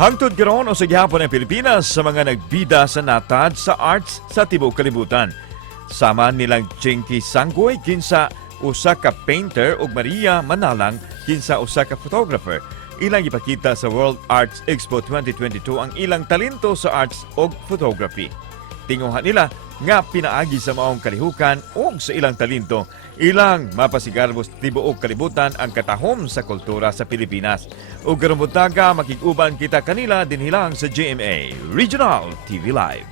Hangtod karon o sa gihapon ng Pilipinas sa mga nagbida sa natad sa arts sa tibuok kalibutan. Sama nilang Chinky Sanggoy kinsa usa ka painter ug Maria Manalang kinsa usa ka photographer. Ilang ipakita sa World Arts Expo 2022 ang ilang talento sa arts ug photography. Tinguhan nila nga pinaagi sa maong kalihukan ug sa ilang talento, ilang mapasigarbo sa tibuok kalibutan ang katahom sa kultura sa Pilipinas. Ug karong buntaga makig-uban kita kanila dinhilang sa GMA Regional TV Live.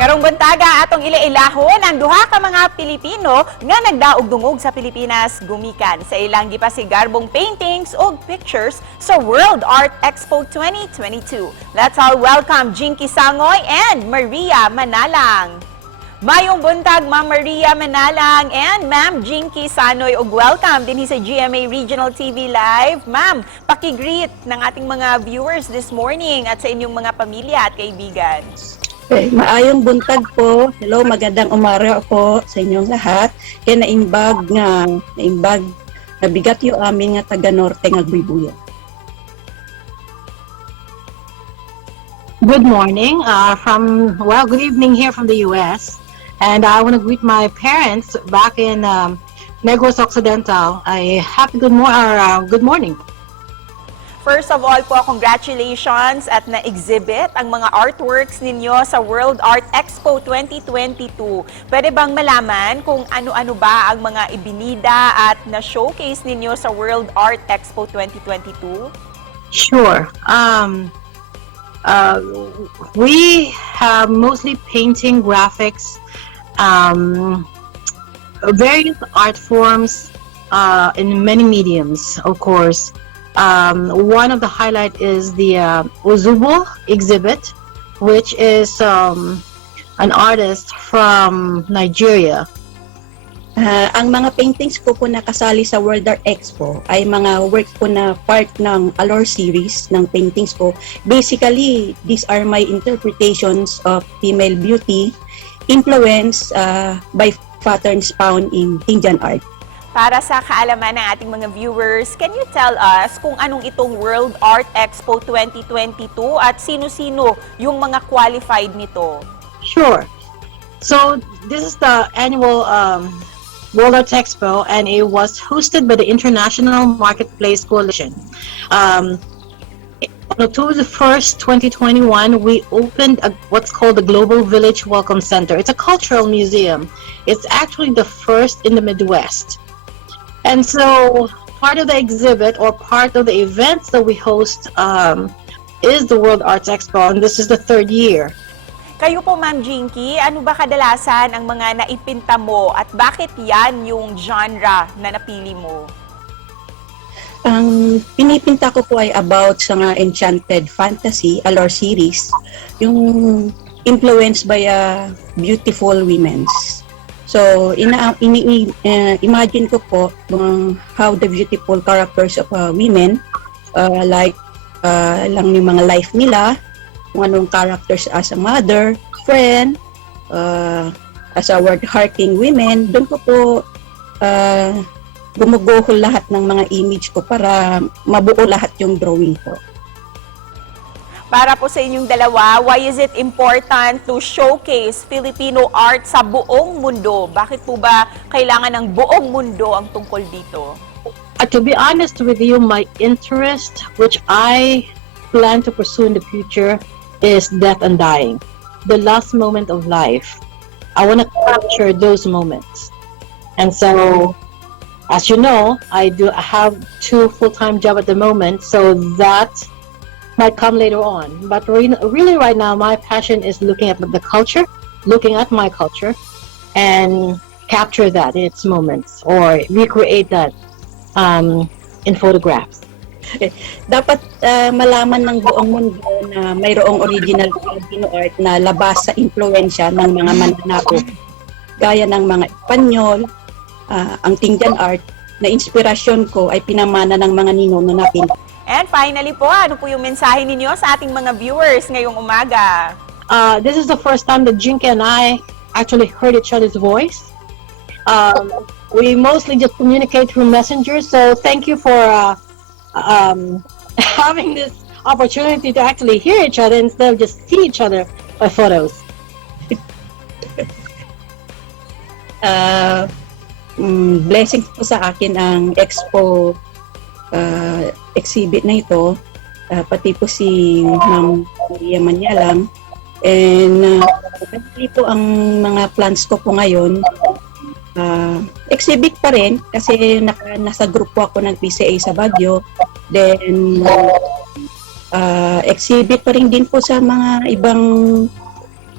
Karong buntaga atong ilailahon ang duha ka mga Pilipino nga nagdaog-dungog sa Pilipinas gumikan sa ilang gipasigarbong paintings ug pictures sa World Arts Expo 2022. Let's all welcome Jinky Sangoy and Maria Manalang. Mayong buntag, Ma'am Maria Manalang and Ma'am Jinky Sanoy ug welcome din sa GMA Regional TV Live. Ma'am, pakigreet ng ating mga viewers this morning at sa inyong mga pamilya at kaibigan. Maayong buntag po. Hello, magandang umaga po sa inyong lahat. Kaya naimbag na bigat yung amin nga taga-norte nga Gwibuya. Good morning good evening here from the US. And I want to greet my parents back in Negros Occidental. Good morning. First of all po, congratulations at na-exhibit ang mga artworks ninyo sa World Arts Expo 2022. Pwede bang malaman kung ano-ano ba ang mga ibinida at na-showcase ninyo sa World Arts Expo 2022? Sure. We have mostly painting, graphics, various art forms in many mediums, of course. One of the highlight is the usab exhibit, which is an artist from Nigeria. Ang mga paintings ko po nakasali sa World Arts Expo ay mga work po na part ng Allure series ng paintings ko. Basically, these are my interpretations of female beauty influenced by patterns found in Indian art. Para sa kaalaman ng ating mga viewers, can you tell us kung anong itong World Arts Expo 2022 at sino-sino yung mga qualified nito? Sure. So this is the annual World Arts Expo, and it was hosted by the International Marketplace Coalition. On October 1st, 2021, we opened what's called the Global Village Welcome Center. It's a cultural museum. It's actually the first in the Midwest. And so part of the exhibit or part of the events that we host is the World Arts Expo, and this is the third year. Kayo po, Ma'am Jinky, ano ba kadalasan ang mga naipinta mo at bakit yan yung genre na napili mo? Ang pinipinta ko po ay about sa nga enchanted fantasy, Allure series, yung influenced by beautiful women's. So, imagine ko po how the beautiful characters of women, lang yung mga life nila, kung anong characters as a mother, friend, as a work-harding women, doon ko po gumuguhol lahat ng mga image ko para mabuo lahat yung drawing ko. Para po sa inyong dalawa, why is it important to showcase Filipino art sa buong mundo? Bakit po ba kailangan ng buong mundo ang tungkol dito? To be honest with you, my interest, which I plan to pursue in the future, is death and dying. The last moment of life. I want to capture those moments. And so, as you know, I have 2 full-time jobs at the moment, so that might come later on. But really right now, my passion is looking at the culture, looking at my culture, and capture that in its moments, or recreate that in photographs. Dapat malaman ng buong mundo na mayroong original Filipino art na labas sa impluensya ng mga mananakop, gaya ng mga Espanyol, ang Indian art, na inspirasyon ko ay pinamana ng mga ninuno natin. And finally po, ano po yung mensahe ninyo sa ating mga viewers ngayong umaga? This is the first time that Jinky and I actually heard each other's voice. We mostly just communicate through messengers, so thank you for having this opportunity to actually hear each other instead of just see each other by photos. Blessing po sa akin ang expo exhibit na ito, pati po si Ma'am Maria Manyalang. And actually po ang mga plans ko po ngayon, exhibit pa rin kasi nasa group po ako ng PCA sa Baguio. Then exhibit pa rin din po sa mga ibang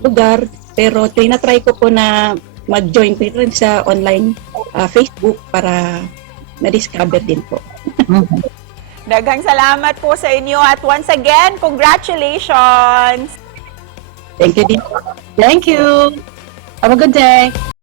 lugar, pero tinatry ko po na mag-join po rin sa online Facebook para na-discover din po. Daghang salamat po sa inyo at once again, congratulations! Thank you din. Thank you. Have a good day.